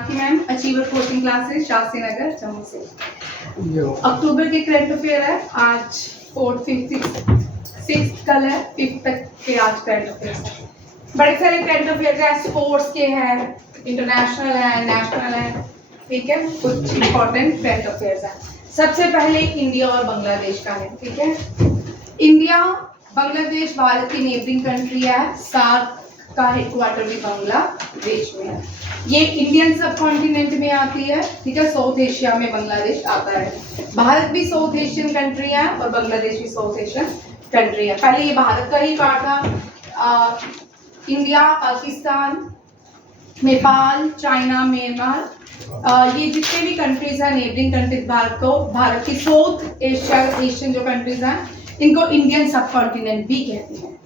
साथी ma'am achiever coaching classes Shastri Nagar Jammu से। अक्टूबर के करंट अफेयर है आज 4th 5th 6th कल है 5th तक के आज करंट अफेयर है। बड़े सारे करंट अफेयर है, स्पोर्ट्स के हैं, इंटरनेशनल है, नेशनल है, ठीक है। कुछ इंपॉर्टेंट करंट अफेयर्स है। सबसे पहले इंडिया और बांग्लादेश का है, ठीक है। इंडिया बांग्लादेश भारत की नेबरिंग कंट्री है। सार्क का हेडक्वार्टर भी बांग्लादेश में है। ये इंडियन सब कॉन्टिनेंट में आती है, ठीक है। साउथ एशिया में बांग्लादेश आता है। भारत भी साउथ एशियन कंट्री है और बांग्लादेश भी साउथ एशियन कंट्री है। पहले ये भारत का ही पार्ट था। India, Pakistan, Nepal, China, Myanmar, ये जितने भी कंट्रीज हैं नेबरिंग कंट्रीज भारत की साउथ एशियन जो कंट्रीज हैं इनको इंडियन सब कॉन्टिनेंट भी कहते हैं।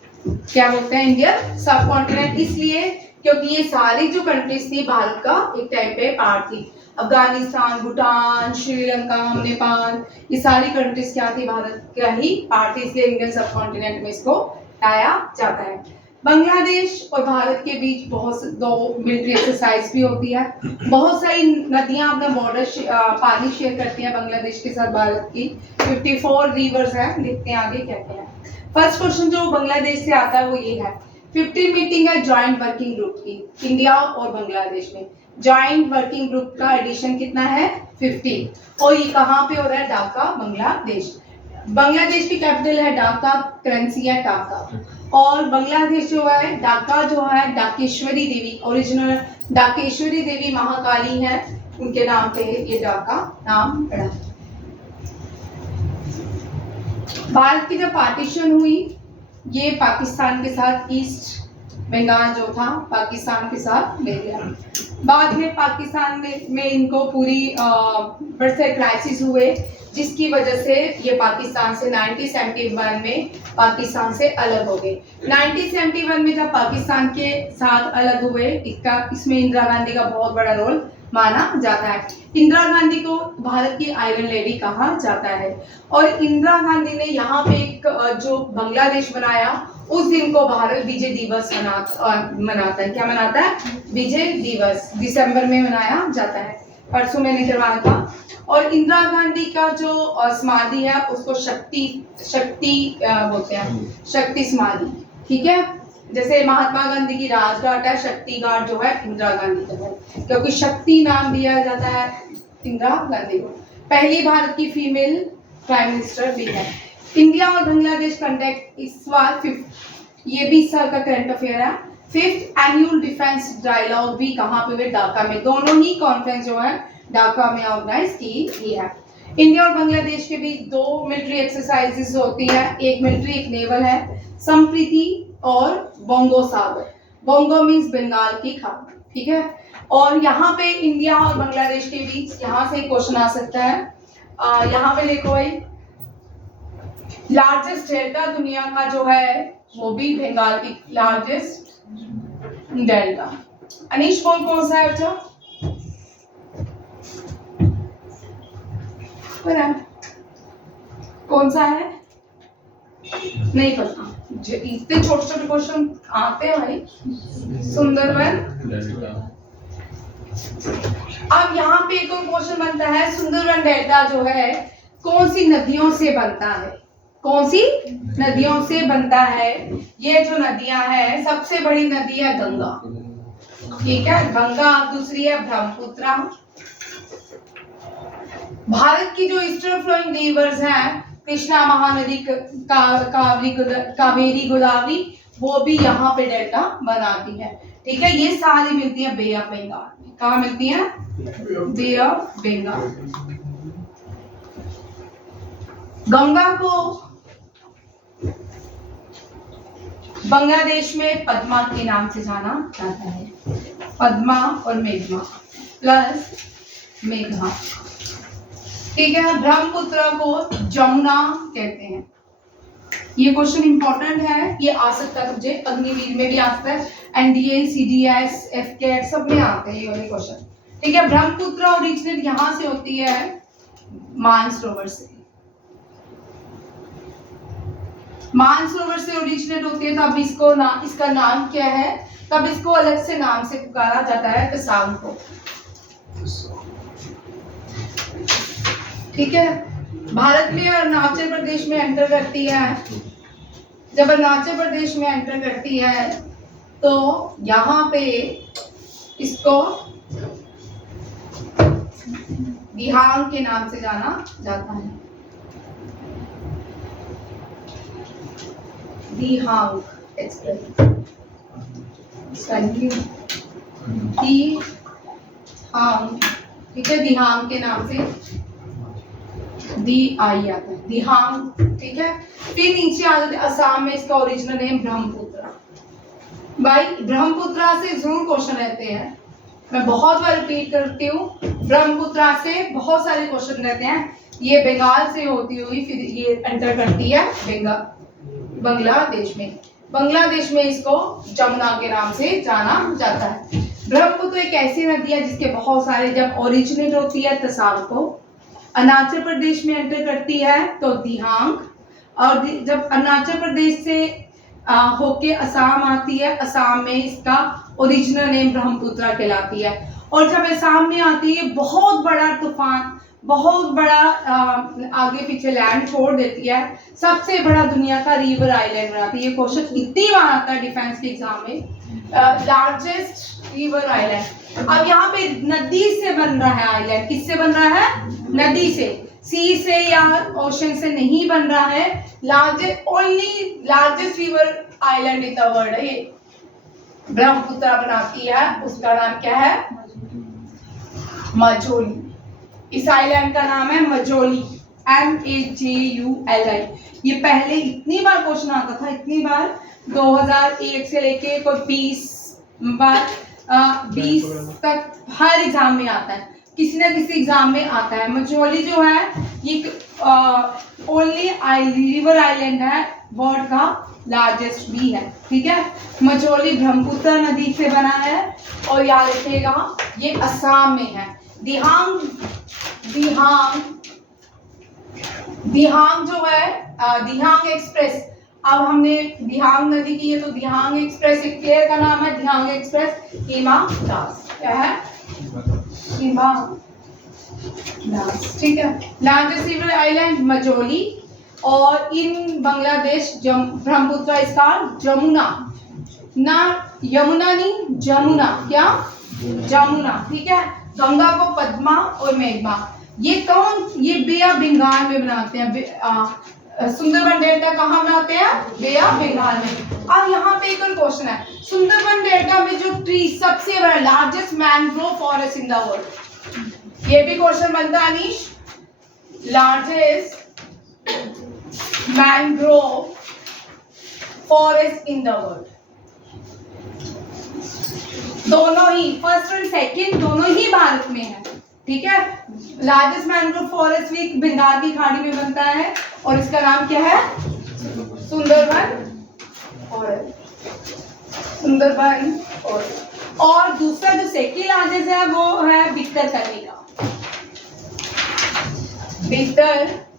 क्या बोलते हैं? इंडियन सब कॉन्टिनेंट, इसलिए क्योंकि ये सारी जो कंट्रीज थी भारत का एक टाइम पे पार्ट थी। अफगानिस्तान, भूटान, श्रीलंका, नेपाल, ये सारी कंट्रीज क्या थी? भारत का ही पार्ट थी, इसलिए इंडियन सब कॉन्टिनेंट में इसको पाया जाता है। बांग्लादेश और भारत के बीच दो मिलिट्री एक्सरसाइज भी होती है। बहुत सारी नदियां अपना बॉर्डर पानी शेयर करती हैं बांग्लादेश के साथ भारत की। 54 रिवर्स हैं। देखते हैं आगे क्या क्या है। फर्स्ट क्वेश्चन जो बांग्लादेश से आता है वो ये है। 15 मीटिंग है जॉइंट वर्किंग ग्रुप की इंडिया और बांग्लादेश में। जॉइंट वर्किंग ग्रुप का एडिशन कितना है? 50। और ये कहाँ पे हो रहा है? ढाका, बांग्लादेश। बांग्लादेश की कैपिटल है ढाका, करेंसी है टाका। और बांग्लादेश जो है ढाका जो है ढाकेश्वरी देवी, ओरिजिनल ढाकेश्वरी देवी महाकाली है, उनके नाम पे ये ढाका नाम पड़ा। भारत की जब पार्टीशन हुई ये पाकिस्तान के साथ ईस्ट बंगाल जो था पाकिस्तान के साथ ले गया। बाद में पाकिस्तान में इनको पूरी बड़े सारे क्राइसिस हुए जिसकी वजह से ये पाकिस्तान से 1971 में पाकिस्तान से अलग हो गए। 1971 में जब पाकिस्तान के साथ अलग हुए इसमें इंदिरा गांधी का बहुत बड़ा रोल माना जाता है। इंदिरा गांधी को भारत की आयरन लेडी कहा जाता है। और इंदिरा गांधी ने यहाँ पे एक जो बांग्लादेश बनाया उस दिन को भारत विजय दिवस मनाता है। क्या मनाता है? विजय दिवस दिसंबर में मनाया जाता है। परसों मैंने करवाया था। और इंदिरा गांधी का जो समाधि है उसको शक्ति बोलते हैं, शक्ति समाधि, ठीक है। जैसे महात्मा गांधी की राजघाट है, शक्ति घाट जो है इंदिरा गांधी का है, क्योंकि शक्ति नाम दिया जाता है इंदिरा गांधी को। पहली भारत की फीमेल प्राइम मिनिस्टर भी है। इंडिया और बांग्लादेश कंटेक्ट इस बार ये भी इस साल का करंट अफेयर है। 5th एनुअल डिफेंस डायलॉग भी कहाँ पे हुए? ढाका में। दोनों ही कॉन्फ्रेंस जो है ढाका में ऑर्गेनाइज की है। इंडिया और बांग्लादेश के बीच 2 मिलिट्री एक्सरसाइजेस होती है। एक मिलिट्री एक नेवल है, संप्रीति और बोंगो सागर। बोंगो मीन्स बंगाल की खाड़ी, ठीक है। और यहाँ पे इंडिया और बांग्लादेश के बीच यहाँ से क्वेश्चन आ सकता है। यहाँ पे देखो भाई, लार्जेस्ट डेल्टा दुनिया का जो है वो भी बंगाल की लार्जेस्ट डेल्टा। अनीश कौन सा है बच्चा? कौन सा है? नहीं पता। इतने छोटे छोटे क्वेश्चन आते हैं भाई। सुंदरबन। अब यहाँ पे एक और क्वेश्चन बनता है, सुंदरबन डेल्टा जो है कौन सी नदियों से बनता है? कौन सी नदियों से बनता है? ये जो नदियां हैं, सबसे बड़ी नदी है गंगा, ठीक है, गंगा। दूसरी है ब्रह्मपुत्र। भारत की जो ईस्टर्न फ्लोइंग रिवर्स हैं, कृष्णा, महानदी, कावेरी, गोदावरी, वो भी यहाँ पे डेल्टा बनाती है, ठीक है। ये सारी मिलती है बे ऑफ बंगाल। कहाँ मिलती है? बे ऑफ बंगाल। गंगा को बांग्लादेश में पद्मा के नाम से जाना जाता है। पद्मा और मेघना प्लस मेघना, ठीक है। ब्रह्मपुत्र को जमुना कहते हैं। ये क्वेश्चन इंपॉर्टेंट है, ये आ सकता है तुझे अग्निवीर में भी आ सकता है, एनडीए, सीडीएस, एफकेट सब में आते हैं ये वाले क्वेश्चन, ठीक है। ब्रह्मपुत्र ओरिजिनेट यहाँ से होती है मानसरोवर से। मानसरोवर से ओरिजिनेट होती है, तब इसका नाम क्या है? तब इसको अलग से नाम से पुकारा जाता है, कसांग को। ठीक है। भारत में अरुणाचल प्रदेश में एंटर करती है। जब अरुणाचल प्रदेश में एंटर करती है तो यहाँ पे इसको दिहांग के नाम से जाना जाता है। दिहांग एक्सप्रेस, दिहांग, ठीक है। दिहांग के नाम से दी आई आता है, दिहांग, ठीक है। फिर नीचे आ जाते असम में इसका ओरिजिनल नेम ब्रह्मपुत्रा। भाई ब्रह्मपुत्रा से जरूर क्वेश्चन रहते हैं, मैं बहुत बार रिपीट करती हूँ, ब्रह्मपुत्रा से बहुत सारे क्वेश्चन रहते हैं। ये बंगाल से होती हुई फिर ये एंटर करती है बांग्लादेश में। बांग्लादेश में इसको जमुना के नाम से जाना जाता है। ब्रह्मपुत्र एक ऐसी नदी है जिसके बहुत सारे, जब ओरिजिनेट होती है तसाव को, अरुणाचल प्रदेश में एंटर करती है तो दिहांग, और जब अरुणाचल प्रदेश से होके असम आती है, असम में इसका ओरिजिनल नेम ब्रह्मपुत्रा कहलाती है। और जब असम में आती है बहुत बड़ा तूफान, बहुत बड़ा आगे पीछे लैंड छोड़ देती है, सबसे बड़ा दुनिया का रिवर आइलैंड बनाती है। ये क्वेश्चन इतनी बार आता है डिफेंस के एग्जाम में, लार्जेस्ट रिवर आइलैंड। अब यहाँ पे नदी से बन रहा है आइलैंड, किससे बन रहा है? नदी से, सी से या ओशन से नहीं बन रहा है। Largest river island in the world है ये, ब्रह्मपुत्रा बनाती है। उसका नाम क्या है? मझोली। इस आइलैंड का नाम है मझोली, MAJULI। ये पहले इतनी बार क्वेश्चन आता था, इतनी बार, 2001 से लेके कोई 20 बार 20 तक हर एग्जाम में आता है, किसी ना किसी एग्जाम में आता है। मझोली जो है ये ओनली रिवर आइलैंड है, वर्ल्ड का लार्जेस्ट भी है, ठीक है। मझोली ब्रह्मपुत्र नदी से बना है। और याद रखिएगा ये असम में है। दिहांग जो है, दिहांग एक्सप्रेस, अब हमने दिहांग नदी की है तो दिहांग एक्सप्रेस, एक प्लेयर का नाम है दिहांग एक्सप्रेस, हिमा दास। क्या है? हिमा दास, ठीक है। Largest river island Majholi. और इन बांग्लादेश ब्रह्मपुत्र इसका जमुना, ना यमुना नहीं, जमुना, क्या? जमुना, ठीक है। गंगा को पद्मा और मेघमा। ये कौन? ये बे ऑफ बंगाल में बनाते हैं। सुंदरबन डेल्टा कहाँ बनाते हैं? बे ऑफ बंगाल में। अब यहाँ पे एक और क्वेश्चन है, सुंदरबन डेल्टा में जो ट्री सबसे बड़ा largest mangrove forest in the world, ये भी क्वेश्चन बनता है Anish. Largest mangrove forest in the world, दोनों ही, फर्स्ट और सेकंड दोनों ही भारत में है, ठीक है। लार्जेस्ट मैंग्रोव फॉरेस्ट भी बंगाल की खाड़ी में बनता है और इसका नाम क्या है? Sundarban forest, Sundarban forest. और दूसरा जो सेकंड लार्जेस्ट है वो है भितरकनिका, भितरकनिका,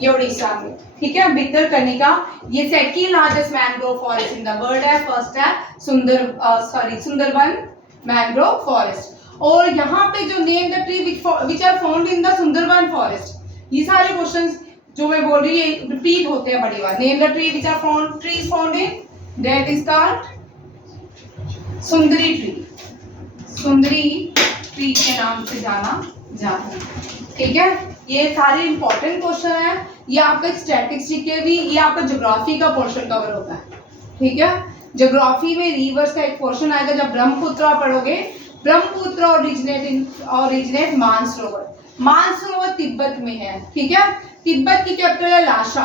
ये उड़ीसा में, ठीक है। भितरकनिका ये second largest mangrove forest in the world है। फर्स्ट है सुंदरबन मैंग्रोव फॉरेस्ट। और यहाँ पे जो name the tree which are found in the Sundarban forest, ये सारे क्वेश्चंस जो मैं बोल रही हूँ रिपीट होते हैं बड़ी बार। Name the tree which are found, trees found in, that is called sundari tree, sundari tree के नाम से जाना जाता है, ठीक है। ये सारे इंपॉर्टेंट क्वेश्चन है। ये आपका स्टैटिस्टिक्स के भी, ये आपका ज्योग्राफी का पोर्शन कवर होता है, ठीक है। ज्योग्राफी में रिवर्स का एक पोर्शन आएगा जब ब्रह्मपुत्र पढ़ोगे। ब्रह्मपुत्र ओरिजिनेट मानसरोवर, मानसरोवर तिब्बत में है, ठीक है। तिब्बत की कैपिटल है लाशा,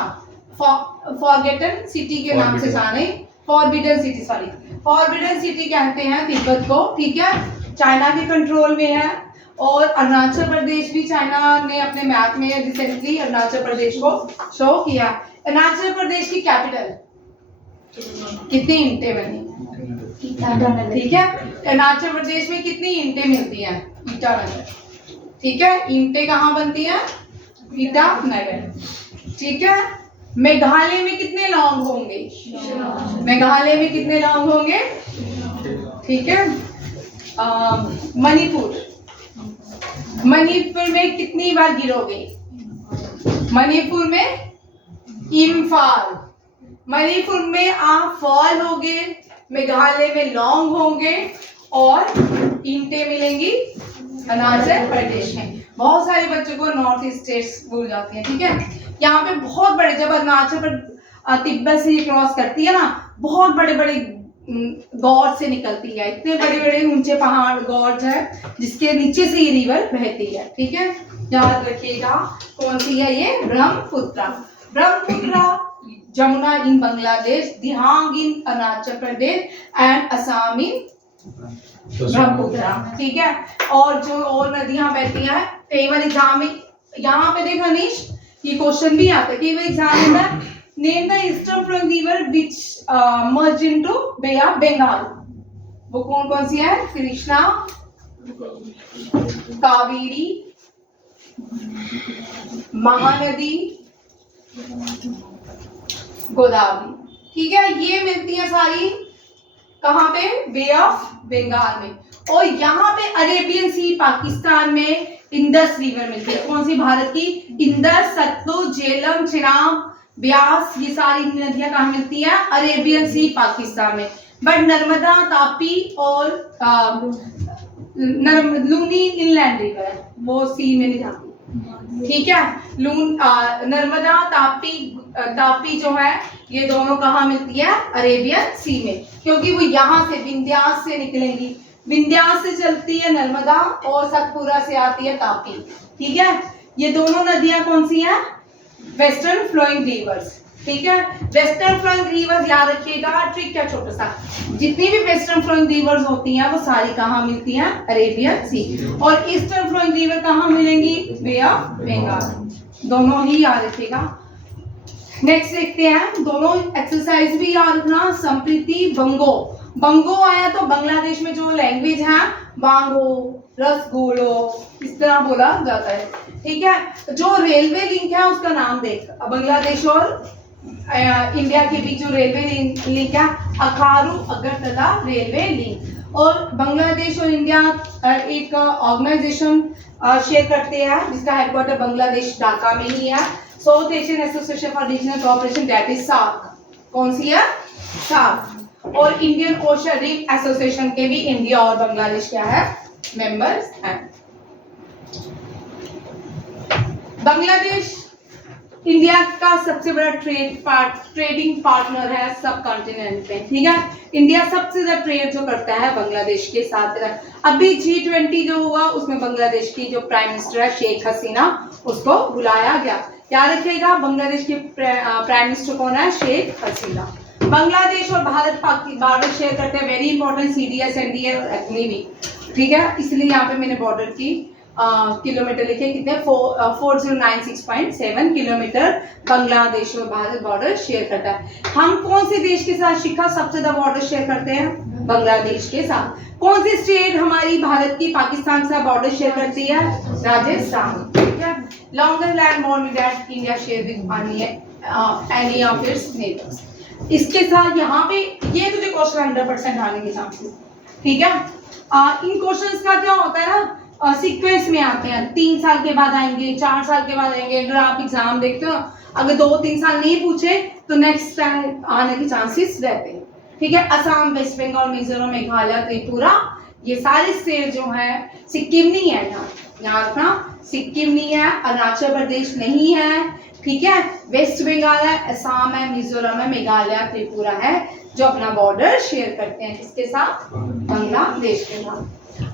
फॉरगेटन सिटी के नाम से जाने, forbidden city, sorry forbidden city कहते हैं तिब्बत को, ठीक है। चाइना के कंट्रोल में है। और अरुणाचल प्रदेश भी चाइना ने अपने मैप में रिसेंटली अरुणाचल प्रदेश को शो किया। अरुणाचल प्रदेश की कैपिटल कितनी ईंटें बनी, ठीक है। अरुणाचल प्रदेश में कितनी ईंटें मिलती हैं? ईटानगर, ठीक है। ईंटें कहाँ बनती हैं? ईटानगर, ठीक है। मेघालय में कितने लॉन्ग होंगे? मेघालय में कितने लॉन्ग होंगे? ठीक है। मणिपुर, मणिपुर में कितनी बार गिरोगे? मणिपुर में इम्फाल, मणिपुर में आप फॉल होगे, मेघालय में लॉन्ग होंगे और ईंटें मिलेंगी अरुणाचल प्रदेश में। बहुत सारे बच्चों को नॉर्थ ईस्ट स्टेट्स भूल जाती हैं, ठीक है। यहाँ पे बहुत बड़े, जब अरुणाचल पर तिब्बत से क्रॉस करती है ना, बहुत बड़े बड़े गॉर्ज से निकलती है, इतने बड़े बड़े ऊंचे पहाड़ गॉर्ज है जिसके नीचे से ये रिवर बहती है, ठीक है। याद रखिएगा कौन सी है ये? ब्रह्मपुत्रा। ब्रह्मपुत्रा, जमुना इन बांग्लादेश, दिहांग इन अरुणाचल प्रदेश एंड असम इन ब्रह्मपुत्रा, ठीक है। और जो और नदियां बहती हैं, कई बार एग्जाम में यहाँ पे देखो अनीश, ये क्वेश्चन भी आता है कई बार एग्जाम में, name the eastern flowing river which merge into Bay of Bengal. वो कौन कौन सी है? कृष्णा, कावेरी, महानदी, गोदावरी, ठीक है। ये मिलती है सारी कहाँ पे? बे ऑफ बंगाल में। और यहाँ पे अरेबियन सी पाकिस्तान में इंडस रिवर मिलती है। कौन सी? भारत की इंडस, सतलुज, झेलम, चिनाब, ब्यास, ये सारी नदियां कहाँ मिलती हैं? अरेबियन सी पाकिस्तान में। बट नर्मदा, तापी और लूनी इनलैंड रिवर है, वो सी में नहीं जाती, ठीक है। नर्मदा, तापी जो है ये दोनों कहाँ मिलती है? अरेबियन सी में, क्योंकि वो यहाँ से विंध्यास से निकलेंगी, विंध्यास से चलती है नर्मदा और सतपुरा से आती है तापी, ठीक है। ये दोनों नदियां कौन सी हैं? वेस्टर्न फ्लोइंग रिवर्स, ठीक है। वेस्टर्न फ्लोइंग रिवर्स याद रखिएगा, ट्रिक क्या छोटा सा, जितनी भी वेस्टर्न फ्लोइंग रिवर्स होती हैं वो सारी कहाँ मिलती हैं? अरेबियन सी। और ईस्टर्न फ्लोइंग रिवर कहाँ मिलेंगी? बे ऑफ बंगाल। दोनों ही याद रखिएगा। नेक्स्ट देखते हैं, दोनों एक्सरसाइज भी याद रखना। संप्रीति बंगो, बंगो आया तो बांग्लादेश में जो लैंग्वेज है बांगो, रसगुल्लो, इस तरह बोला जाता है, ठीक है। जो रेलवे लिंक है उसका नाम देख, बांग्लादेश और इंडिया के बीच जो रेलवे लिंक है, अखारू अगरतला रेलवे लिंक। और बांग्लादेश और इंडिया एक ऑर्गेनाइजेशन शेयर करते हैं जिसका हेडक्वार्टर बांग्लादेश ढाका में ही है, South Asian Association for Regional Cooperation, that is SAARC. कौन सी है? सार्क। और इंडियन ओशन रिम एसोसिएशन के भी इंडिया और बांग्लादेश क्या है? मेंबर्स हैं। बांग्लादेश इंडिया का सबसे बड़ा ट्रेडिंग पार्टनर है सब कॉन्टिनेंट में, ठीक है। इंडिया सबसे ज्यादा ट्रेड जो करता है बांग्लादेश के साथ। अभी G20 जो हुआ उसमें बांग्लादेश की जो प्राइम मिनिस्टर है शेख हसीना, उसको बुलाया गया। याद रखिएगा बांग्लादेश के प्राइम मिनिस्टर कौन है? शेख हसीना। बांग्लादेश और भारत बॉर्डर शेयर करते हैं, वेरी इंपॉर्टेंट, CDS, NDA और एग्नी भी, ठीक है। इसलिए यहाँ पे मैंने बॉर्डर की किलोमीटर लिखे, कितने? 4096.7 किलोमीटर बांग्लादेश और भारत बॉर्डर शेयर करता है। हम कौन से देश के साथ शिखा सबसे ज्यादा बॉर्डर शेयर करते हैं? बांग्लादेश के साथ। कौन सी स्टेट हमारी भारत की पाकिस्तान से बॉर्डर शेयर करती है? राजस्थान, ठीक है। Longer land border that India share with any of its neighbours. इसके साथ यहाँ पे ये तो क्वेश्चन 100% आने के चांसेस, ठीक है। इन क्वेश्चंस का क्या होता है ना, सीक्वेंस में आते हैं, 3 साल के बाद आएंगे, 4 साल के बाद आएंगे। अगर आप एग्जाम देखते हो, अगर 2-3 साल नहीं पूछे तो नेक्स्ट टाइम आने के चांसेस रहते हैं, ठीक है। असम, वेस्ट बंगाल, मिजोरम, मेघालय, त्रिपुरा, ये सारे स्टेट जो है, सिक्किम नहीं है यहाँ रखना, सिक्किम नहीं है, अरुणाचल प्रदेश नहीं है, ठीक है। वेस्ट बंगाल है, असम है, मिजोरम है, मेघालय, त्रिपुरा है, जो अपना बॉर्डर शेयर करते हैं किसके साथ? बांग्लादेश के साथ।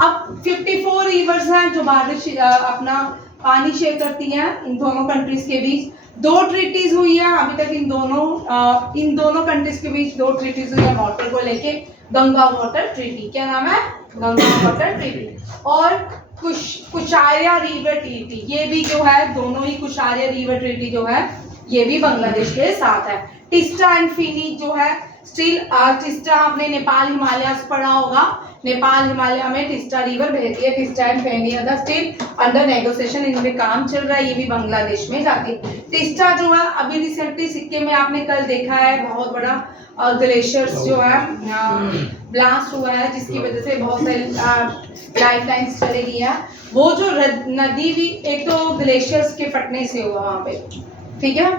अब 54 रिवर्स हैं जो बॉर्डर अपना पानी शेयर करती हैं इन दोनों कंट्रीज के बीच। 2 ट्रीटीज हुई है अभी तक इन दोनों कंट्रीज के बीच 2 ट्रीटीज हुई है वाटर को लेके। गंगा वाटर ट्रीटी, क्या नाम है? Ganga water treaty. और कुशारिया रिवर ट्रीटी, ये भी जो है दोनों ही, कुशारिया रिवर ट्रीटी जो है ये भी बांग्लादेश के साथ है। टिस्टा एंड फेनी जो है स्टिल, टिस्टा आपने नेपाल हिमालय पढ़ा होगा, नेपाल हिमालय में टिस्टा रिवर बहती है। Teesta and Feni other still under negotiation, इनमें काम चल रहा है, ये भी बांग्लादेश में जाती है। टिस्टा जो है अभी रिसेंटली सिक्किम में आपने कल देखा है, बहुत बड़ा ग्लेशियर्स जो है ब्लास्ट हुआ है जिसकी वजह से बहुत सारी लाइफ लाइन्स चली गई है। वो जो नदी भी एक तो ग्लेशियर्स के फटने से हुआ वहाँ पे, ठीक है।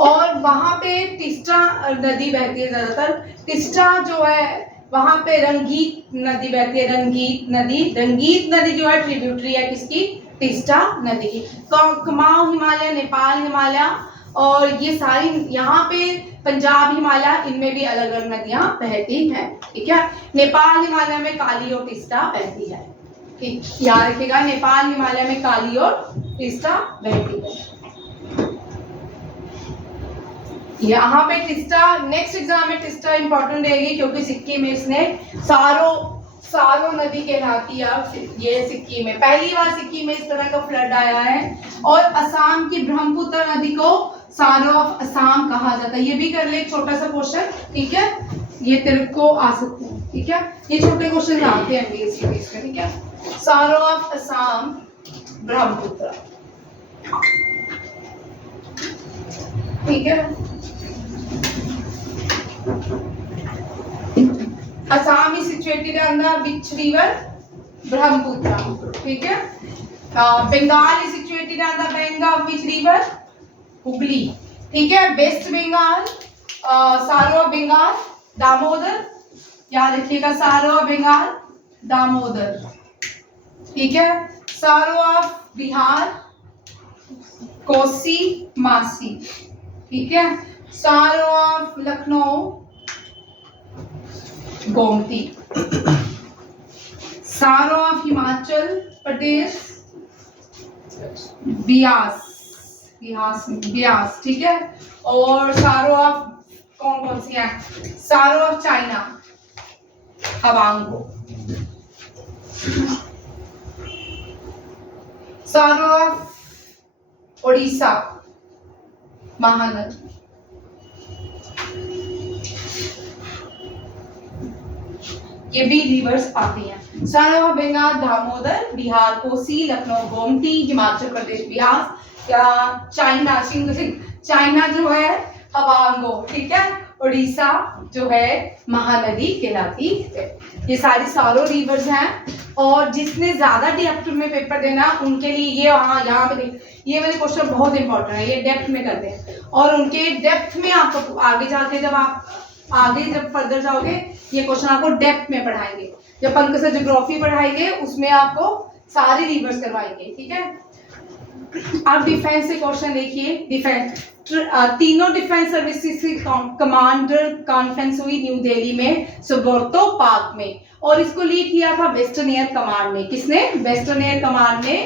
और वहाँ पे टिस्टा नदी बहती है ज्यादातर। टिस्टा जो है वहाँ पे रंगीत नदी बहती है, रंगीत नदी जो है ट्रिब्यूटरी है किसकी, टिस्टा नदी की। कुमाऊं हिमालय, नेपाल हिमालय और ये सारी यहाँ पे पंजाब हिमालय, इनमें भी अलग अलग नदियां बहती हैं, ठीक है। नेपाल हिमालय में काली और टिस्टा बहती है, ठीक, याद रखिएगा, नेपाल हिमालय में काली और टिस्टा बहती है। यहाँ पे टिस्टा, नेक्स्ट एग्जाम में टिस्टा इंपॉर्टेंट रहेगी क्योंकि सिक्किम में इसने सारो नदी कहलाती है। ये सिक्किम में पहली बार सिक्किम में इस तरह का फ्लड आया है। और असम की ब्रह्मपुत्र नदी को सारो ऑफ असम कहा जाता है। ये भी कर ले, एक छोटा सा क्वेश्चन, ठीक है, ये तेरे को आ सकते हैं, ठीक है। ये छोटे क्वेश्चन आते हैं एमबीएससी में, ठीक है। सारो ऑफ असम ब्रह्मपुत्र, ठीक है। Assam is situated on the which river? Brahmaputra, ठीक है। Bengal is situated on the bank of which river? Hooghly, ठीक है। वेस्ट बंगाल, सारो ऑफ बंगाल दामोदर, याद रखिएगा, सारो ऑफ बंगाल दामोदर, ठीक है। सारो ऑफ बिहार कोसी मासी, ठीक है। सारो ऑफ लखनऊ गोमती। सारो ऑफ हिमाचल प्रदेश ब्यास, ठीक है। और सारो ऑफ कौन सी है, सारो ऑफ चाइना हवांगो। सारो ऑफ उड़ीसा महानदी। ये भी रिवर्स आती हैं। Sorrow of Bengal Damodar, Bihar Kosi, Lucknow Gomti, Himachal Pradesh Beas, China जो है हवांगो, ठीक है। उड़ीसा जो है महानदी कहलाती है। ये सारी सारो रिवर्स हैं। और जिसने ज्यादा डेप्थ में पेपर देना उनके लिए ये यहाँ पे देख, ये वाले क्वेश्चन बहुत इंपॉर्टेंट है, ये डेप्थ में करते हैं। और उनके डेप्थ में आपको आगे जाके जब फर्दर जाओगे ये क्वेश्चन आपको डेप्थ में पढ़ाएंगे। जब पंकज सर ज्योग्राफी पढ़ाएंगे उसमें आपको सारे रिवर्स करवाएंगे, ठीक है। अब डिफेंस से क्वेश्चन देखिए। डिफेंस, तीनों डिफेंस सर्विसेज की कमांडर कॉन्फ्रेंस हुई न्यू दिल्ली में सुब्रतो पार्क में। और इसको लीड किया था वेस्टर्न एयर कमांड ने। किसने? वेस्टर्न एयर कमांड ने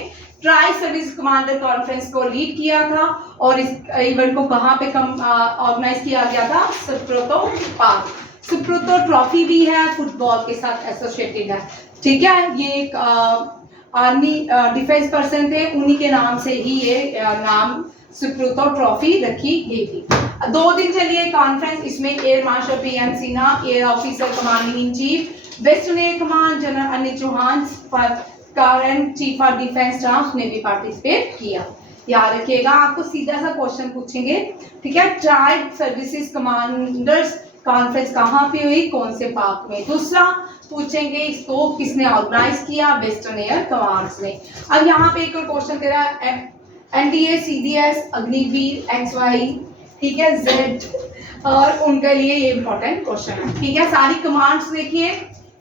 ट्राई सर्विस कमांडर कॉन्फ्रेंस को लीड किया था। और इस इवेंट को कहाँ पे ऑर्गेनाइज किया गया था? सुब्रतो पार्क। सुब्रतो ट्रॉफी भी है, फुटबॉल के साथ एसोसिएटेड है, ठीक है। ये एक आर्मी डिफेंस पर्सन थे, उन्हीं के नाम से ही ये नाम सुब्रतो ट्रॉफी रखी गई थी। 2 दिन चलिए कॉन्फ्रेंस। इसमें air marshal PM Sinha, air officer commanding in chief western air command general Anil Chauhan, current chief of defence staff ने भी पार्टिसिपेट किया। याद रखिएगा, आपको सीधा सा क्वेश्चन पूछेंगे, ठीक है। ट्राइड सर्विसेज कमांडर्स कॉन्फ्रेंस कहाँ पे हुई? कौन से पार्क में? दूसरा पूछेंगे इसको किसने ऑर्गेनाइज किया? वेस्टर्न एयर कमांड्स ने। अब यहाँ पे एक और क्वेश्चन तेरा एनडीए, सीडीएस, अग्निवीर, XY, ठीक है, Z, और उनके लिए ये इंपॉर्टेंट क्वेश्चन है, ठीक है। सारी कमांड्स देखिए,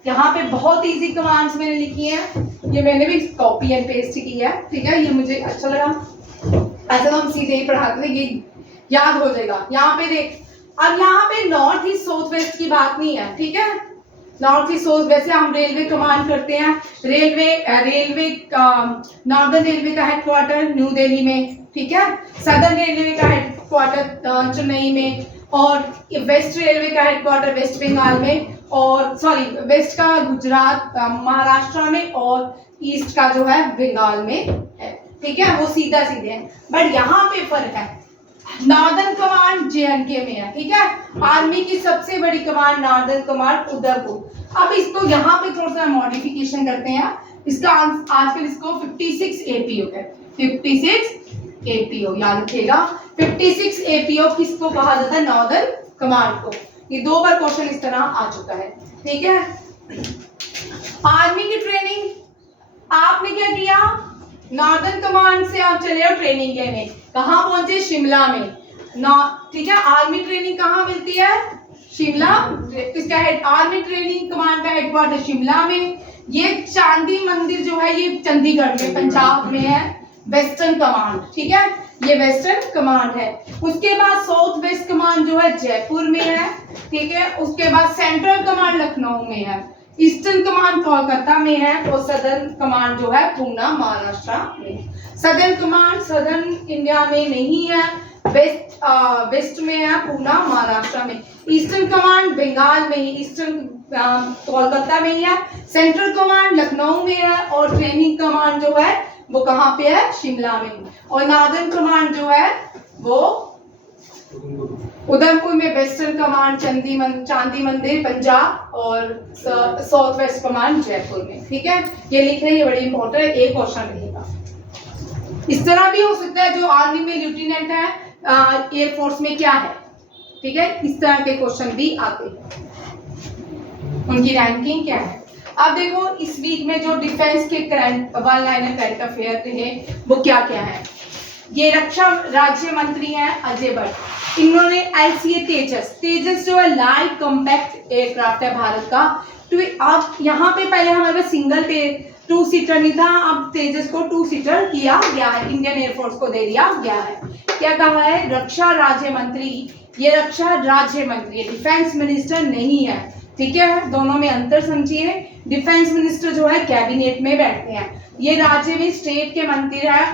यहाँ पे बहुत इजी कमांड्स मैंने लिखी है। ये मैंने भी कॉपी एंड पेस्ट की है, ठीक है। ये मुझे अच्छा लगा, ऐसा हम सीधे ही पढ़ाते हैं, ये याद हो जाएगा। यहाँ पे देख, अब यहाँ पे नॉर्थ ईस्ट साउथ वेस्ट की बात नहीं है, ठीक है। नॉर्थ ईस्ट साउथ, वैसे हम रेलवे कमांड करते हैं। नॉर्दर्न रेलवे का हेडक्वार्टर न्यू दिल्ली में, ठीक है। सदर्न रेलवे का हेडक्वार्टर चेन्नई में, और वेस्ट रेलवे का हेडक्वार्टर वेस्ट बंगाल में, और वेस्ट का गुजरात महाराष्ट्र में, और ईस्ट का जो है बंगाल में है, ठीक है। वो सीधा सीधे है, बट यहाँ पे फर्क है। नॉर्दर्न कमांड JNK में है, ठीक है। आर्मी की सबसे बड़ी कमांड नॉर्दर्न कमांड उदयपुर। अब इसको यहाँ पे थोड़ा सा मॉडिफिकेशन करते हैं। इसका आजकल इसको 56 APO है, 56 APO याद रखिएगा। 56 APO किसको कहा जाता है? नॉर्दर्न कमांड को। ये 2 बार क्वेश्चन इस तरह आ चुका है। ठीक है। आर्मी की ट्रेनिंग आपने क्या किया, नॉर्दर्न कमांड से आप चले हो ट्रेनिंग लेने, कहाँ पहुंचे, शिमला में। ठीक है, आर्मी ट्रेनिंग कहाँ मिलती है, शिमला। इसका हेड आर्मी ट्रेनिंग कमांड का हेडक्वार्टर शिमला में। ये चांदी मंदिर जो है ये चंडीगढ़ में पंजाब में है, वेस्टर्न कमांड। ठीक है, ये वेस्टर्न कमांड है। उसके बाद साउथ वेस्ट कमांड जो है जयपुर में है। ठीक है, उसके बाद सेंट्रल कमांड लखनऊ में है, ईस्टर्न कमांड कोलकाता में है, और सदर्न कमांड जो है पूना महाराष्ट्र में। सदर्न कमांड सदर्न इंडिया में नहीं है, वेस्ट में है, पूना महाराष्ट्र में। ईस्टर्न कमांड बंगाल में ही, ईस्टर्न कोलकाता में ही है। सेंट्रल कमांड लखनऊ में है, और ट्रेनिंग कमांड जो है वो कहाँ पे है, शिमला में। और नॉर्दर्न कमांड जो है वो उधमपुर में, वेस्टर्न कमांड चांदी मंदिर पंजाब, और साउथ वेस्ट कमांड जयपुर में। ठीक है, ये लिख रहे हैं, ये बड़ी इंपॉर्टेंट है, एक क्वेश्चन रहेगा। इस तरह भी हो सकता है, जो आर्मी में लेफ्टिनेंट है एयरफोर्स में क्या है। ठीक है, इस तरह के क्वेश्चन भी आते हैं, उनकी रैंकिंग क्या है। अब देखो इस वीक में जो डिफेंस के current one liner current affair थे वो क्या क्या है। ये रक्षा राज्य मंत्री हैं अजय भट्ट, इन्होंने LCA तेजस जो है लाइट कॉम्पैक्ट एयरक्राफ्ट है भारत का। तो अब यहाँ पे पहले हमारे सिंगल 2 सीटर नहीं था, अब तेजस को 2 सीटर किया गया है, इंडियन एयरफोर्स को दे दिया गया है। क्या कहा है, रक्षा राज्य मंत्री, ये रक्षा राज्य मंत्री, डिफेंस मिनिस्टर नहीं है। ठीक है, दोनों में अंतर समझिए। डिफेंस मिनिस्टर जो है कैबिनेट में बैठते हैं, ये राज्य में स्टेट के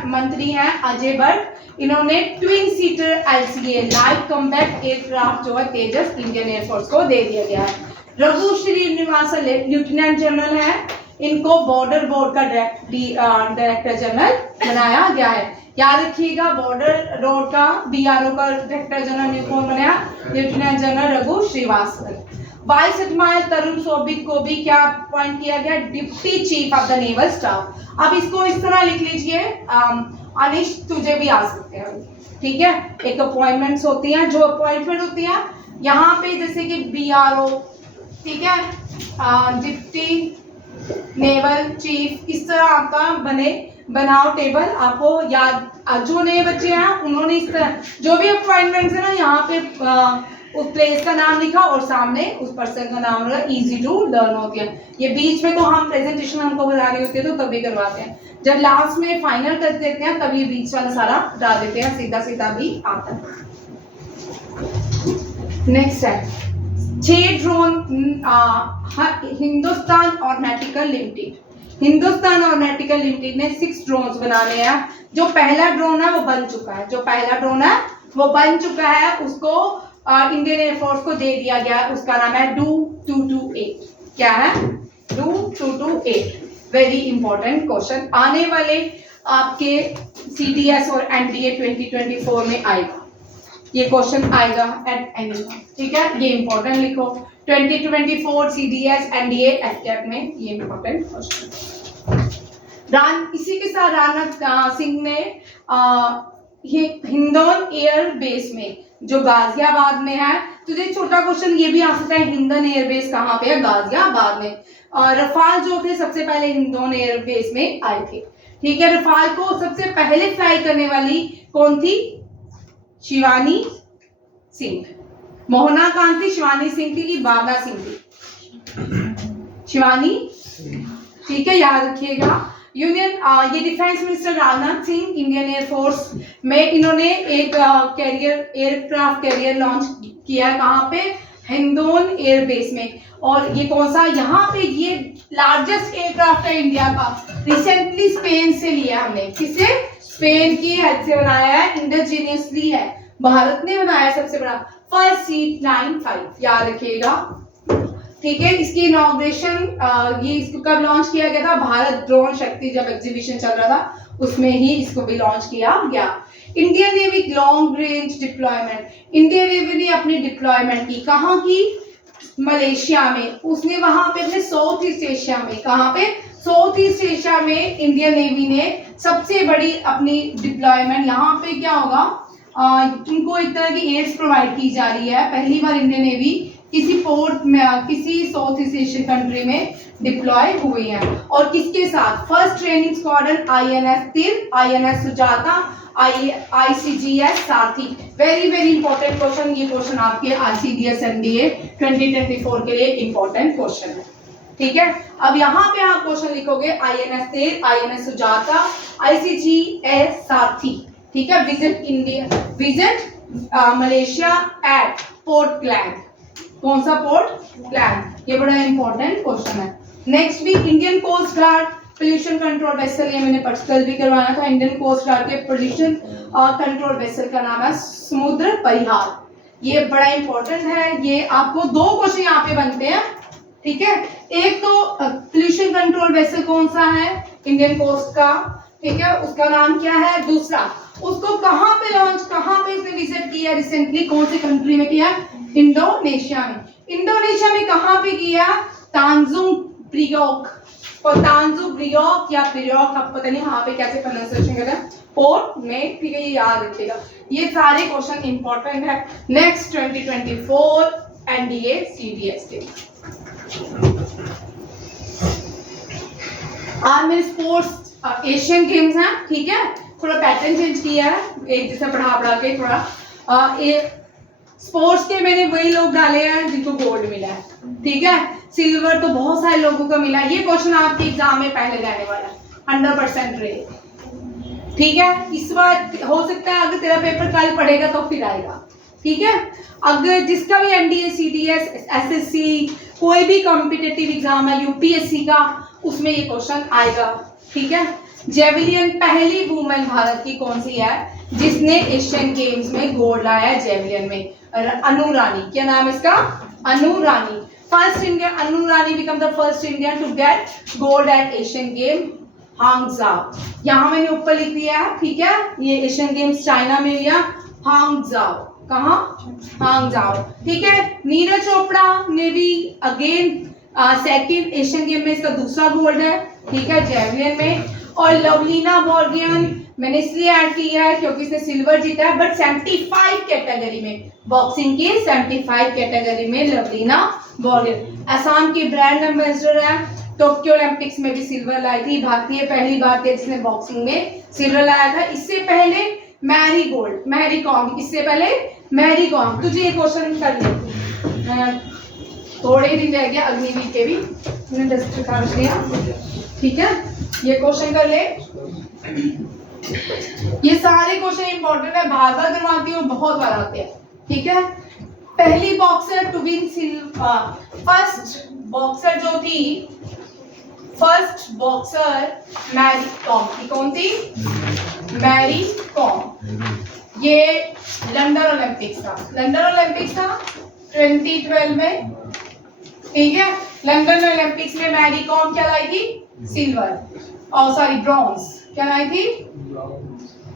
मंत्री हैं अजय भट्ट। इन्होंने twin seater LCA light combat aircraft जो है तेजस इंडियन एयरफोर्स को दे दिया गया है। रघु श्रीनिवासन लेफ्टिनेंट जनरल है, इनको बॉर्डर बोर्ड का डायरेक्टर जनरल बनाया गया है। याद रखिएगा, बॉर्डर रोड का BRO का डायरेक्टर जनरल कौन बनाया, lieutenant general Raghu Shrivastava. Vice admiral Tarun Sobik को भी क्या अपॉइंट किया गया, deputy chief of the naval staff. अब इसको इस तरह लिख लीजिए, अनिश तुझे भी आ सकते हैं। ठीक है, एक अपॉइंटमेंट्स होती हैं, जो अपॉइंटमेंट होती है यहाँ पे जैसे कि BRO, ठीक है, डिप्टी नेवल चीफ, इस तरह आपका बनाओ टेबल। आपको याद, जो नए बच्चे हैं उन्होंने इस तरह जो भी अपॉइंटमेंट्स है ना, यहाँ पे उस प्लेस का नाम लिखा और सामने उस पर्सन का नाम लिखा, इजी टू लर्न होती है। ये बीच में तो हम प्रेजेंटेशन हमको बता रही होती है तो तभी करवाते हैं, जब लास्ट में फाइनल कर देते हैं तब ये बीच वाला सारा डाल देते हैं, सीधा सीधा भी आता है। नेक्स्ट है 6 drone Hindustan aeronautical limited. Hindustan aeronautical limited ने 6 ड्रोन्स बनाने हैं। जो पहला ड्रोन है वो बन चुका है, उसको इंडियन एयरफोर्स को दे दिया गया, उसका नाम है DO-228। क्या है, DO-228। वेरी इंपॉर्टेंट क्वेश्चन आने वाले आपके CDS और NDA 2024 में आएगा, ये क्वेश्चन आएगा एट एनी। ठीक है, ये इंपॉर्टेंट लिखो, 2024 CDS NDA FCAT में ये इंपॉर्टेंट क्वेश्चन। इसी के साथ राजनाथ सिंह ने हिंडन एयर बेस में जो गाजियाबाद में है, तुझे छोटा क्वेश्चन ये भी आ सकता है, हिंडन एयरबेस कहाँ पे है, गाजियाबाद में। और रफाल जो थे सबसे पहले हिंडन एयरबेस में आए थे। ठीक है, रफाल को सबसे पहले फ्लाई करने वाली कौन थी, शिवानी सिंह। मोहना कौन थी, शिवानी सिंह थी कि बाबला सिंह थी, शिवानी। ठीक है, याद रखिएगा। ये defence minister Rajnath Singh Indian air force में इन्होंने एक एयरक्राफ्ट कैरियर लॉन्च किया, कहाँ पे, हिंडन एयरबेस में। और ये कौन सा, यहाँ पे ये लार्जेस्ट एयरक्राफ्ट है इंडिया का, रिसेंटली स्पेन से लिया हमने। किसे, स्पेन की हेल्प से बनाया है, इंडिजीनियसली है, भारत ने बनाया सबसे बड़ा, फर्स्ट C-95, याद रखिएगा। ठीक है, इसकी इनॉग्रेशन ये इसको कब लॉन्च किया गया था, भारत ड्रोन शक्ति जब एग्जीबिशन चल रहा था उसमें ही इसको भी लॉन्च किया गया। Indian navy long range deployment, Indian navy ने अपनी डिप्लॉयमेंट की, कहाँ की, मलेशिया में। उसने वहां पे अपने साउथ ईस्ट एशिया में, कहाँ पे, साउथ ईस्ट एशिया में इंडियन नेवी ने सबसे बड़ी अपनी डिप्लॉयमेंट। यहाँ पे क्या होगा, इनको एक तरह की एड्स प्रोवाइड की जा रही है, पहली बार इंडियन नेवी किसी पोर्ट में, किसी साउथ ईस्ट एशियन कंट्री में डिप्लॉय हुई हैं। और किसके साथ? फर्स्ट ट्रेनिंग स्क्वाड्रन INS तिर, INS सुजाता, ICGS सारथी। वेरी वेरी इंपॉर्टेंट क्वेश्चन, ये क्वेश्चन आपके ICDS NDA 2024 के लिए इंपॉर्टेंट क्वेश्चन है, ठीक है। अब यहाँ पे आप क्वेश्चन लिखोगे INS तिर, INS सुजाता, ICGS सारथी, ठीक है। Visit India, visit Malaysia at port Klang. कौन सा पोर्ट? क्लैंग। ये बड़ा इंपॉर्टेंट क्वेश्चन है। नेक्स्ट भी Indian coast guard pollution control vessel, ये मैंने पर्सनल भी करवाया था। इंडियन कोस्ट गार्ड के पोल्यूशन कंट्रोल वेसल का नाम है समुद्र परिहार। ये बड़ा इंपॉर्टेंट है, ये आपको 2 क्वेश्चन यहाँ पे बनते हैं, ठीक है। एक तो पोल्यूशन कंट्रोल वेसल कौन सा है? इंडियन कोस्ट का, ठीक है, उसका नाम क्या है? दूसरा, उसको कहाँ पे लॉन्च, कहाँ पे उसने विजिट किया रिसेंटली, कौन सी कंट्री में किया? इंडोनेशिया में। इंडोनेशिया में कहाँ पे किया? तांजुंग प्रियोक, और तांजुंग प्रियोक या प्रियोक, आप पता नहीं यहाँ पे कैसे प्रोनाउंसिएशन करते हैं, पोर्ट में, ठीक है, ये याद रखिएगा। ये सारे क्वेश्चन इंपॉर्टेंट है नेक्स्ट 2024 NDA CDS के। आज मेरे स्पोर्ट्स एशियन गेम्स हैं, ठीक है, थोड़ा पैटर्न चेंज किया है, एक जैसा पढ़ा के थोड़ा स्पोर्ट्स के मैंने वही लोग डाले हैं जिनको गोल्ड मिला है, ठीक है। सिल्वर तो बहुत सारे लोगों को मिला है। ये क्वेश्चन आपके एग्जाम में पहले रहने वाला है, 100% रहे, ठीक है। इस बार हो सकता है अगर तेरा पेपर कल पड़ेगा तो फिर आएगा, ठीक है। अगर जिसका भी NDA CDS SSC कोई भी कॉम्पिटिटिव एग्जाम है UPSC का, उसमें ये क्वेश्चन आएगा, ठीक है। जेवलियन पहली वुमेन भारत की कौन सी है जिसने एशियन गेम्स में गोल्ड लाया है जेवलियन में? अनु रानी। क्या नाम है इसका? Anu Rani. First Indian, Anu Rani become the first Indian to get gold at Asian game Hangzhou. यहाँ मैंने ऊपर लिख दिया है, ठीक है, ये एशियन गेम्स चाइना में हुआ, हांगझाओ। कहाँ? हांगझाओ, ठीक है। नीरज चोपड़ा ने भी अगेन सेकंड एशियन गेम में इसका दूसरा गोल्ड है, ठीक है, जेवलिन में। और लवलीना बोर्गियन मैंने इसलिए ऐड किया है क्योंकि इसने सिल्वर जीता है, बट 75 कैटेगरी में, बॉक्सिंग की 75 कैटेगरी में लवलीना बोर्गियन असम की ब्रांड एम्बेसडर है। टोक्यो ओलंपिक्स में भी सिल्वर लाई थी, भारतीय पहली भारतीय जिसने बॉक्सिंग में सिल्वर लाया था। इससे पहले मैरी गोल्ड, मैरी कॉम, इससे पहले मैरी कॉम। तुझे ये क्वेश्चन कर लेती, थोड़े दिन रह गया, अग्निवीर के भी मैंने डस्ट कर दिया, ठीक है। ये क्वेश्चन कर ले, ये सारे क्वेश्चन इंपॉर्टेंट है, बार बार करवाती हूँ, बहुत बार आते हैं, ठीक है। पहली boxer to win silver, first boxer जो थी, फर्स्ट बॉक्सर मैरी कॉम की, कौन थी? मैरी कॉम। ये लंदन ओलंपिक्स था, लंदन ओलंपिक्स था 2012 में, ठीक है। लंदन ओलंपिक्स में मैरी कॉम क्या लाई थी? सिल्वर, और सॉरी ब्रॉन्ज, क्या लाई थी?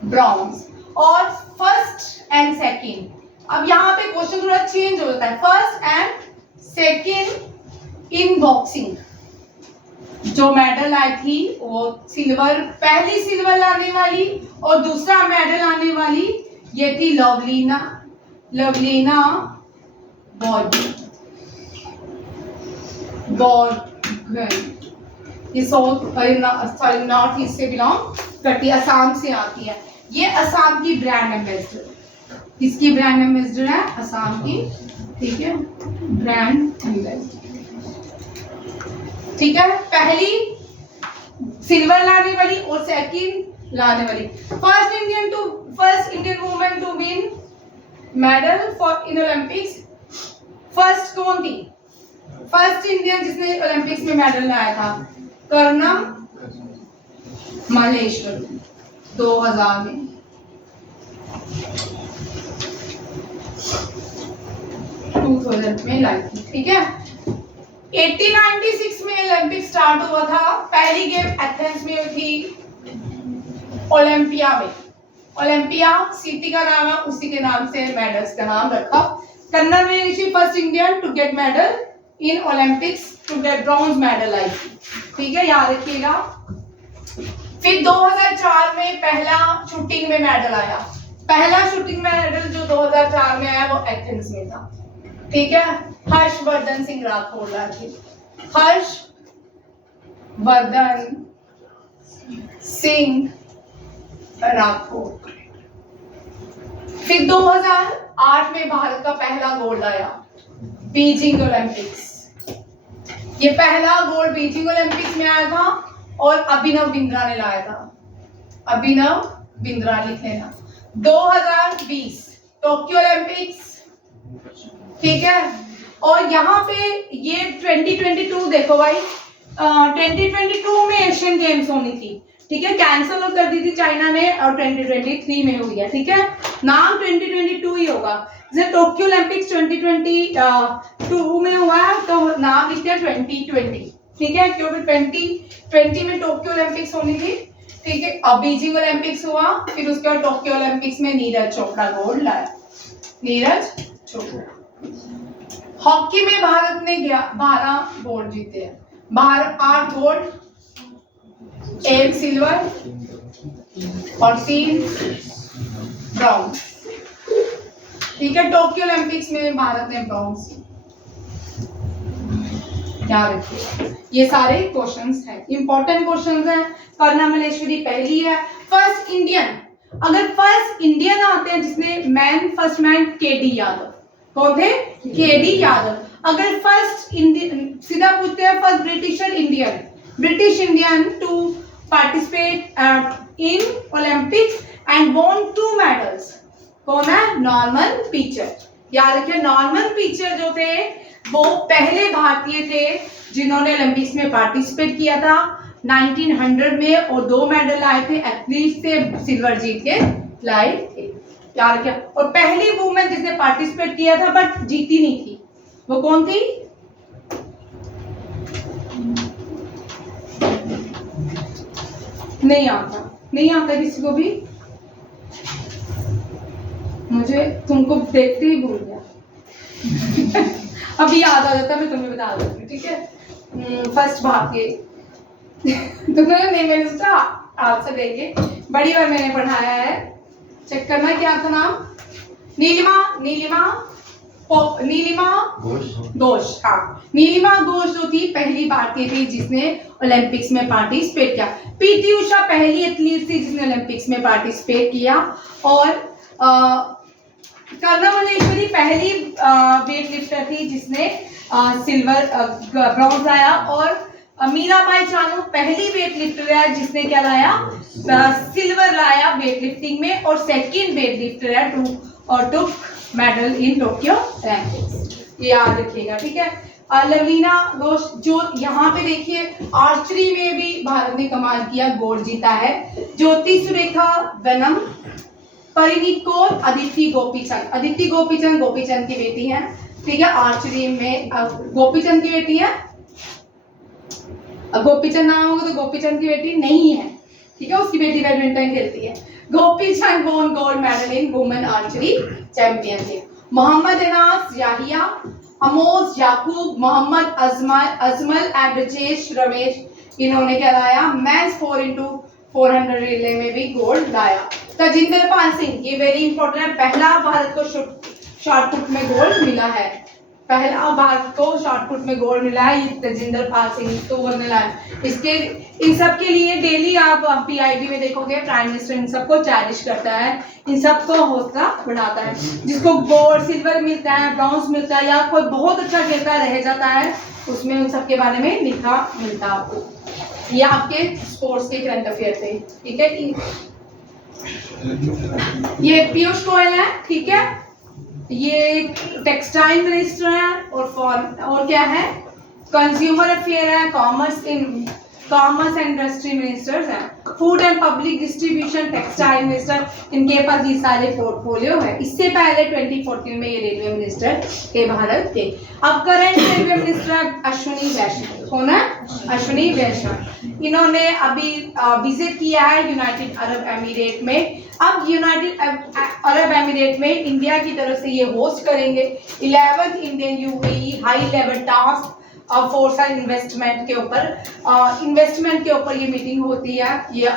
ब्रॉन्ज। और फर्स्ट एंड सेकंड, अब यहाँ पे क्वेश्चन थोड़ा चेंज हो जाता है, first and second in boxing जो मेडल लाई थी वो सिल्वर, पहली सिल्वर लाने वाली और दूसरा मेडल लाने वाली ये थी लवलीना बोर्गन। ये सॉरी नॉर्थ ईस्ट से बिलोंग करती है, असम से आती है। ये असम की ब्रांड एम्बेसडर, इसकी ब्रांड एम्बेसडर है असम की, ठीक है, ब्रांड एम्बेसडर, ठीक है। पहली सिल्वर लाने वाली और सेकंड लाने वाली, first Indian woman to win medal for in Olympics. First कौन थी? फर्स्ट इंडियन जिसने ओलंपिक्स में मेडल लाया था, कर्णम मल्लेश्वरी 2000 में। लाई थी, ठीक है। 1896 में ओलंपिक स्टार्ट हुआ था, पहली गेम एथेंस में थी, ओलंपिया में। ओलंपिया सिटी का नाम है, उसी के नाम से मेडल्स का नाम रखा। कन्नड़ में first Indian to get medal in Olympics, to get bronze medal आई, ठीक है, याद रखिएगा। फिर 2004 में पहला शूटिंग में मेडल आया, पहला शूटिंग मेडल जो 2004 में आया वो एथेंस में था, ठीक है। हर्षवर्धन सिंह राठौड़ लाए थे। हर्षवर्धन सिंह राठौड़। फिर 2008 में भारत का पहला गोल्ड आया बीजिंग ओलंपिक्स। ये पहला गोल्ड बीजिंग ओलंपिक्स में आया था और अभिनव बिंद्रा ने लाया था। अभिनव बिंद्रा लिख लेना। 2020 टोक्यो ओलंपिक्स, ठीक है। और यहाँ पे ये 2022 देखो भाई, 2022 में एशियन गेम्स होनी थी, ठीक है, कैंसिल कर दी थी चाइना ने और 2023 में हुई है, ठीक है। नाम 2022 ही होगा। जैसे टोक्यो ओलंपिक्स 2022 में हुआ है तो नाम लिखते हैं 2020, ठीक है, क्योंकि 2020 में टोक्यो ओलंपिक्स होनी थी, ठीक है। अब बीजिंग ओलंपिक्स हुआ, फिर उसके बाद टोक्यो ओलंपिक्स में नीरज चोपड़ा गोल्ड लाया। नीरज चोपड़ा। हॉकी में भारत ने 12 गोल्ड जीते हैं। 8 गोल्ड, 1 सिल्वर और 3 ब्रॉन्ज, ठीक है। टोक्यो ओलंपिक्स में भारत ने ब्रॉन्ज। याद रखिए ये सारे क्वेश्चंस हैं, इंपॉर्टेंट क्वेश्चंस हैं। कर्णा मल्लेश्वरी पहली है, फर्स्ट इंडियन। अगर फर्स्ट इंडियन आते हैं जिसने फर्स्ट मैन केडी यादव। कौन थे? केडी यादव। अगर फर्स्ट इंडियन, सीधा पूछते हैं first British Indian to participate in Olympics and won 2 medals. कौन है? Norman Pritchard. याद रखिए नॉर्मन पीचर जो थे वो पहले भारतीय थे जिन्होंने ओलंपिक्स में पार्टिसिपेट किया था 1900 में और 2 मेडल लाए थे। एथलीट से सिल्वर जीत के लाए थे, याद रखिए। और पहली वुमेन जिसने पार्टिसिपेट किया था बट जीती नहीं थी, वो कौन थी? नहीं आता किसी को भी? मुझे तुमको देखते ही भूल गया अभी याद आ जाता, मैं तुम्हें बता दूंगी, ठीक है। फर्स्ट भारतीय तुम्हें नहीं, मैंने सोचा आपसे देंगे, बड़ी बार मैंने पढ़ाया है, चेक करना क्या था नाम? नीलिमा घोष। हाँ, नीलिमा घोष जो थी पहली भारतीय थी जिसने ओलंपिक्स में पार्टिसिपेट किया। पीटी उषा पहली एथलीट थी जिसने ओलंपिक्स में पार्टिसिपेट किया। और कर्णा मल्लेश्वरी पहली वेट लिफ्टर थी जिसने ब्रॉन्ज लाया। और मीराबाई चानू पहली वेट लिफ्टर है जिसने क्या लाया? सिल्वर लाया वेट लिफ्टिंग में। और सेकंड वेट लिफ्टर है to medal in Tokyo Olympics. ये याद रखिएगा, ठीक है। लवलीना घोष जो यहाँ पे देखिए आर्चरी में भी भारत ने कमाल किया, गोल्ड जीता है। ज्योति सुरेखा वेनम, परिणीत कौर, अदिति गोपीचंद की बेटी है, ठीक है। आर्चरी में गोपीचंद की बेटी है, गोपीचंद नाम होगा तो गोपीचंद की बेटी नहीं है, ठीक है, उसकी बेटी बैडमिंटन खेलती है। Gopichand won gold medal in women archery championship. Mohammad Anas Yahiya, Amoj Yakub, Mohammad Ajmal and Brajesh Ramesh, इन्होंने क्या लाया? मेंस 4x400 रिले में भी गोल्ड लाया। तजिंदर पाल सिंह, ये वेरी इंपॉर्टेंट है, पहला भारत को शॉर्टपुट में गोल्ड मिला है। पहला भारत को शॉर्टपुट में गोल्ड मिला है, ये तजिंदर पाल सिंह तो गोल्ड मिला है। इसके इन सब के लिए डेली आप पीआईबी में देखोगे प्राइम मिनिस्टर इन सबको चैरिश करता है, इन सबको हौसला बढ़ाता है। जिसको गोल्ड सिल्वर मिलता है, ब्रॉन्ज मिलता है या कोई बहुत अच्छा खेलता रह जाता है, उसमें उन सब के बारे में लिखा मिलता है आपको। ये आपके स्पोर्ट्स के करंट अफेयर थे, ठीक है। ये पीयूष गोयल है, ठीक है, ये टेक्सटाइल मिनिस्टर है। और क्या है? कंज्यूमर अफेयर है, कॉमर्स एंड इंडस्ट्री मिनिस्टर्स हैं। Food and public distribution, textile minister, इनके पास ये सारे पोर्टफोलियो है। इससे पहले 2014 में ये रेलवे मिनिस्टर के भारत के। अब करंट रेलवे मिनिस्टर अश्विनी वैष्णव। कौन है? अश्विनी वैष्णव। इन्होंने अभी विजिट किया है यूनाइटेड अरब एमिरेट में। अब यूनाइटेड अरब एमिरेट में इंडिया की तरफ से ये होस्ट करेंगे 11th Indian UAE high level task foresight investment के ऊपर ये मीटिंग होती है। ये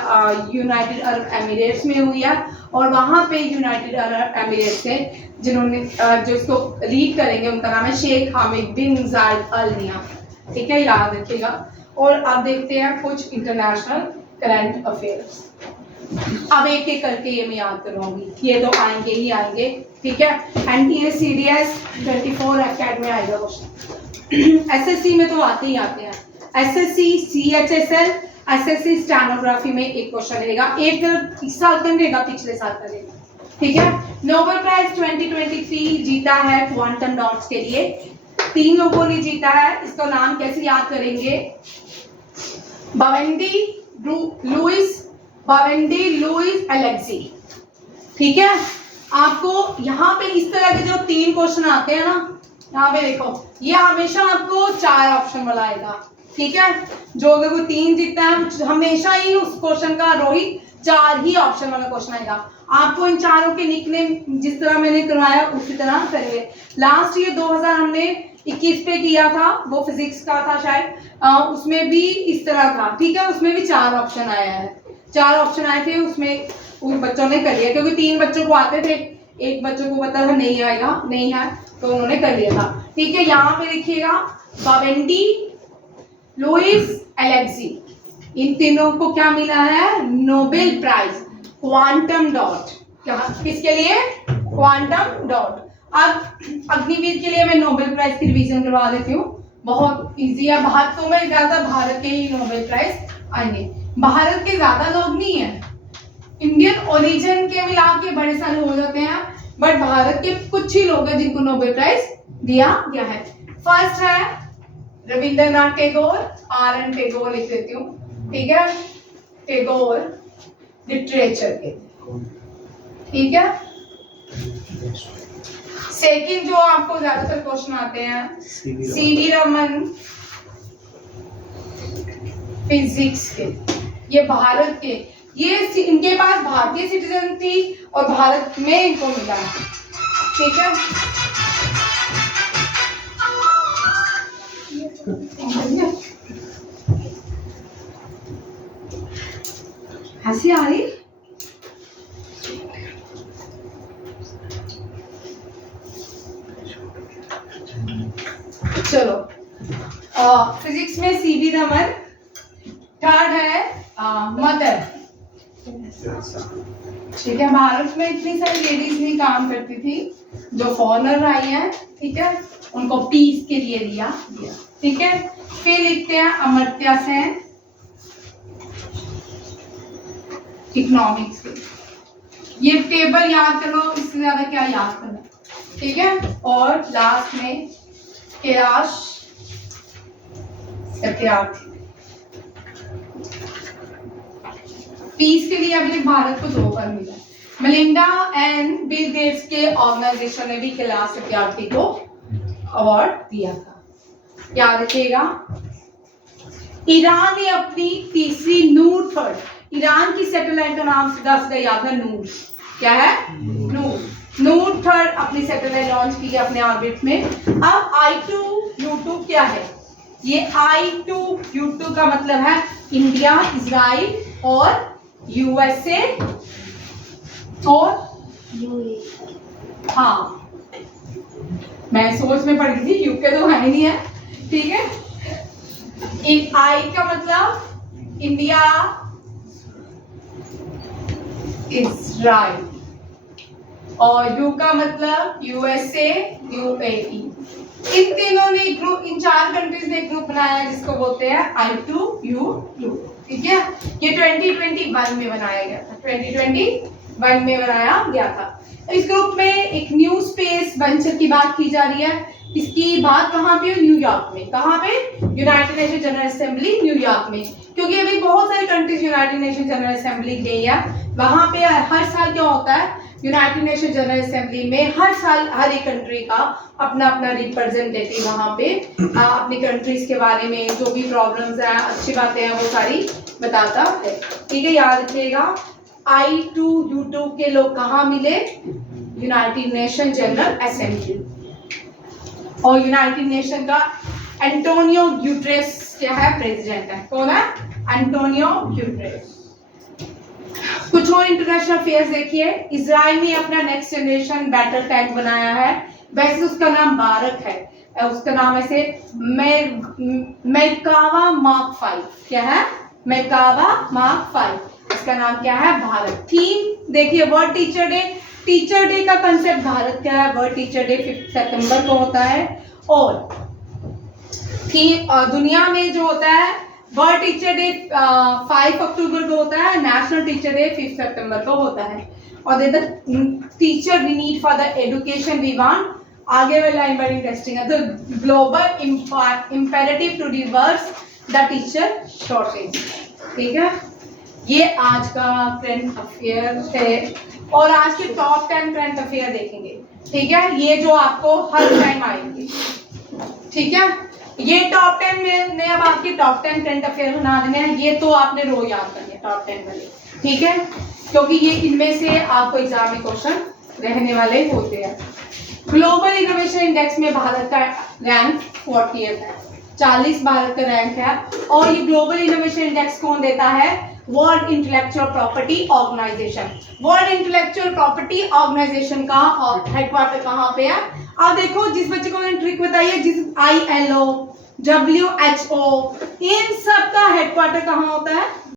यूनाइटेड अरब एमिरेट्स में हुई है और वहाँ पे यूनाइटेड अरब एमिरेट्स से जिन्होंने जो इसको लीड करेंगे उनका नाम है शेख हामिद बिन जायद अल नहयान। ठीक है, याद रखिएगा। और अब देखते हैं कुछ इंटरनेशनल करंट अफेयर्स। अब एक एक करके ये मैं याद करवाऊंगी, ये तो आएंगे ही आएंगे। ठीक है, NTA CDS 24 FCAT में आएगा क्वेश्चन। SSC में तो आते ही आते हैं। SSC CHSL SSC स्टेनोग्राफी में एक क्वेश्चन रहेगा, एक इस साल का रहेगा, पिछले साल का रहेगा। ठीक है, नोबेल प्राइज 2023 जीता है क्वांटम डॉट्स के लिए। 3 लोगों ने जीता है। इसका नाम कैसे याद करेंगे? बावेंडी लुइस एलेक्सी। ठीक है, आपको यहाँ पे इस तरह के जो 3 क्वेश्चन आते हैं ना, यहाँ पे देखो, ये हमेशा आपको 4 ऑप्शन वाला आएगा। ठीक है, जो अगर कोई 3 जीतता है हमेशा ही उस क्वेश्चन का रोहित 4 ही ऑप्शन वाला क्वेश्चन आएगा। आपको इन चारों के निकनेम जिस तरह मैंने करवाया उसी तरह करिए। लास्ट ईयर 2000 हमने 21 पे किया था, वो फिजिक्स का था शायद, उसमें भी इस तरह था। ठीक है, उसमें भी 4 ऑप्शन आया है, 4 ऑप्शन आए थे, उसमें उन बच्चों ने कर लिया क्योंकि 3 बच्चों को आते थे, एक बच्चों को पता था नहीं आएगा, नहीं है, तो उन्होंने कर लिया था। ठीक है, यहाँ पे देखिएगा बावेंडी लुइस एलेक्सी, इन तीनों को क्या मिला है? Nobel prize quantum dot. किसके लिए? Quantum dot. अब अग्निवीर के लिए मैं नोबेल प्राइज की रिवीजन करवा देती हूँ, बहुत इजी है। भारत में ज्यादा भारत के ही नोबेल प्राइज आएंगे। भारत के ज्यादा लोग नहीं है, इंडियन ओरिजिन के मिला के बड़े सारे हो जाते हैं, बट भारत के कुछ ही लोग हैं जिनको नोबेल प्राइज दिया गया है। फर्स्ट है रविंद्रनाथ टैगोर, RN टैगोर लिख देती हूँ। ठीक है, टैगोर लिटरेचर के। ठीक है, सेकंड जो आपको ज्यादातर क्वेश्चन आते हैं CV रमन फिजिक्स के, ये भारत के, ये इनके पास भारतीय सिटीजन थी और भारत में इनको मिला। ठीक है, हंसी आ रही? चलो, फिजिक्स में CV रमन। थर्ड है मदर। ठीक है, भारत में इतनी सारी लेडीज नहीं काम करती थी, जो फॉरेनर आई हैं, ठीक है, उनको पीस के लिए दिया। ठीक है, फिर लिखते हैं अमर्त्य सेन, इकोनॉमिक्स के। ये टेबल याद करो, इससे ज्यादा क्या याद करना। ठीक है, और लास्ट में कैलाश सत्यार्थी। पीस के लिए अभी भारत को 2 बार मिला। मेलिंडा एंड बिल गेट्स के ऑर्गेनाइजेशन ने भी कैलाश सत्यार्थी को अवार्ड दिया था। याद रखिएगा। ईरान ने अपनी तीसरी नूर थर्ड, ईरान की सैटेलाइट का नाम सीधा सीधा याद है, नूर। क्या है? नूर थर्ड अपनी सैटेलाइट लॉन्च की अपने ऑर्बिट में। अब I2U2 क्या है? ये I2U2 का मतलब है इंडिया, इजराइल और USA और हाँ, मैं सोच में पढ़ गई थी, यूके तो है नहीं है। ठीक है, I का मतलब इंडिया, इजराइल, और U का मतलब USA, UAE। इन तीनों ने ग्रुप, इन 4 कंट्रीज ने ग्रुप बनाया जिसको बोलते हैं I2U2। ठीक है, ये 2021 में बनाया गया था, 2021 में बनाया गया था। इस ग्रुप में एक न्यू स्पेस वेंचर की बात की जा रही है। इसकी बात कहाँ पे? न्यूयॉर्क में। कहाँ पे? United nation general assembly New York में। क्योंकि अभी बहुत सारी countries United nation general assembly गई है। वहां पे हर साल क्या होता है, यूनाइटेड नेशन जनरल असेंबली में हर साल हर एक कंट्री का अपना अपना रिप्रेजेंटेटिव वहां पे अपनी कंट्रीज के बारे में जो भी प्रॉब्लम्स हैं, अच्छी बातें हैं, वो सारी बताता है। ठीक है, याद रखिएगा। I2U2 के लोग कहाँ मिले? United nation general assembly. और यूनाइटेड नेशन का एंटोनियो ग्यूटेरेस क्या है, प्रेसिडेंट है। कौन है? Antonio Guterres. कुछ और इंटरनेशनल अफेयर्स देखिए। इजराइल ने अपना नेक्स्ट जनरेशन बैटल टैंक बनाया है, वैसे उसका नाम बारक है, उसका नाम ऐसे मैकावा मार्क 5। क्या है? मैकावा मार्क 5। इसका नाम क्या है? भारत। थीम देखिए, world teacher day. Teacher day का कंसेप्ट भारत क्या है? वर्ल्ड टीचर डे 5 सितंबर को होता है। और थीम दुनिया में जो होता है वर्ल्ड टीचर डे 5 अक्टूबर को होता है, नेशनल टीचर डे 5 सितंबर को होता है। और the teacher we need for the education we want, आगे वाला लाइन बड़ी इंटरेस्टिंग है। तो global imperative to reverse the teacher shortage. ठीक है, ये आज का करंट अफेयर है। और आज के टॉप 10 करंट अफेयर देखेंगे। ठीक है, ये जो आपको हर टाइम आएंगे। ठीक है, ये टॉप 10 में अब आपके टॉप 10 करंट अफेयर बना देने हैं। ये तो आपने रो याद करने टॉप 10 वाले। ठीक है, क्योंकि ये इनमें से आपको एग्जाम में क्वेश्चन रहने वाले होते हैं। ग्लोबल इनोवेशन इंडेक्स में भारत का रैंक 40th है, 40 भारत का रैंक है। और ये ग्लोबल इनोवेशन इंडेक्स कौन देता है? World intellectual property organisation. World intellectual property organisation का हेडक्वार्टर कहाँ पे है? अब देखो, जिस बच्चे को मैंने ट्रिक बताई है, जिस ILO, WHO, इन सब का हेडक्वार्टर कहाँ होता है?